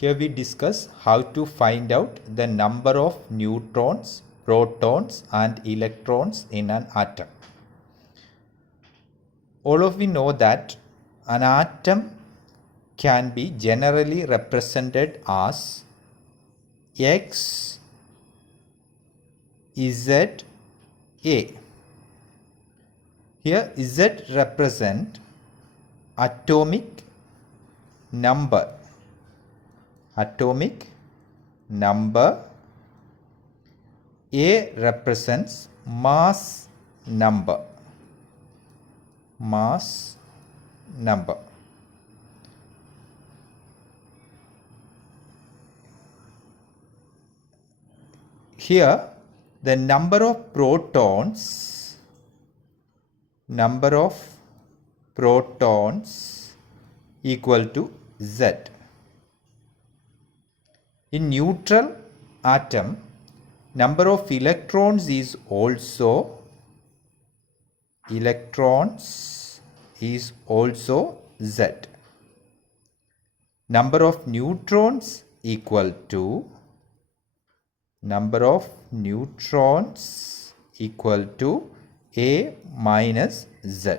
Here we discuss how to find out the number of neutrons, protons and electrons in an atom. All of we know that an atom can be generally represented as X, Z, A. Here Z represent atomic number. Atomic number. A represents mass number. Mass number. Here the number of protons equal to Z. In neutral atom, number of electrons is also Z. Number of neutrons equal to A minus Z.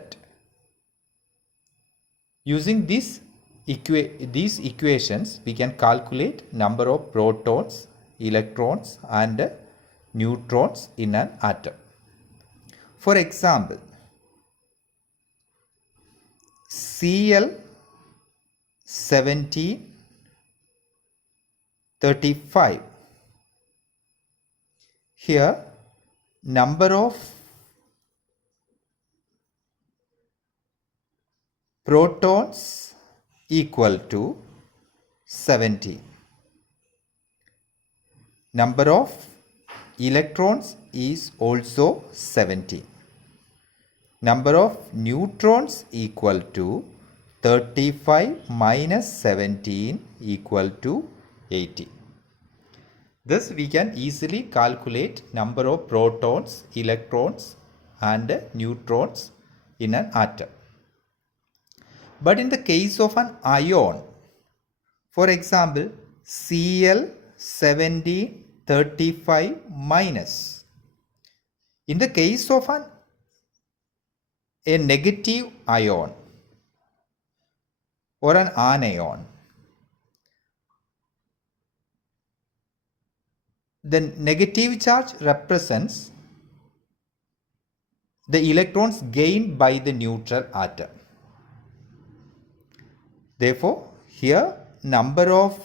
Using these equations, we can calculate number of protons, electrons and neutrons in an atom. For example, Cl1735. Here number of protons equal to 17. Number of electrons is also 17. Number of neutrons equal to 35 minus 17 equal to 80. Thus we can easily calculate number of protons, electrons and neutrons in an atom. But in the case of an ion, for example, Cl1735 minus, in the case of a negative ion or an anion, the negative charge represents the electrons gained by the neutral atom. Therefore, here number of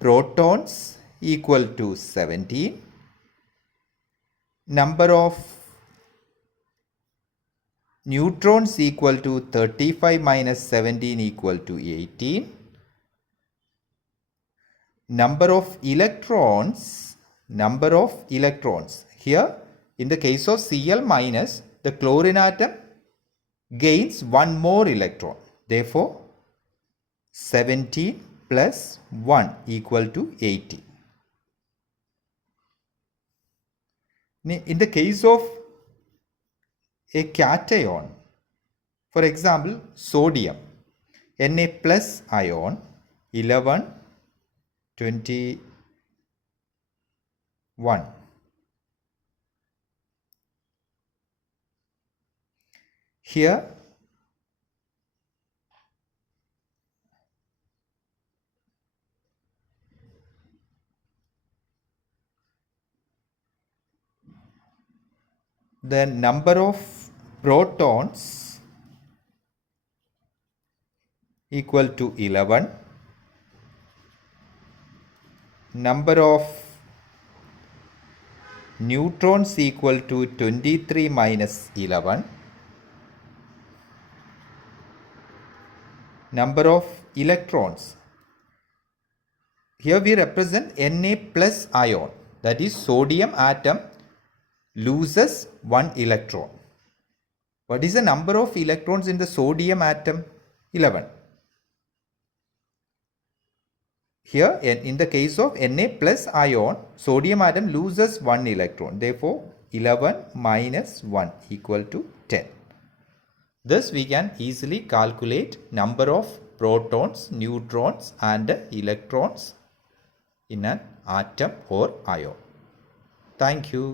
protons equal to 17, number of neutrons equal to 35 minus 17 equal to 18, number of electrons, here in the case of Cl minus, the chlorine atom gains one more electron. Therefore, 17 plus 1 equal to 80. In the case of a cation, for example, sodium, Na plus ion, 11, 21. Here the number of protons equal to 11, number of neutrons equal to 23 minus 11, number of electrons, here we represent Na plus ion, that is sodium atom loses one electron. What is the number of electrons in the sodium atom? 11. Here in the case of Na plus ion, sodium atom loses one electron. Therefore, 11 minus 1 equal to 10. Thus we can easily calculate number of protons, neutrons and electrons in an atom or ion. Thank you.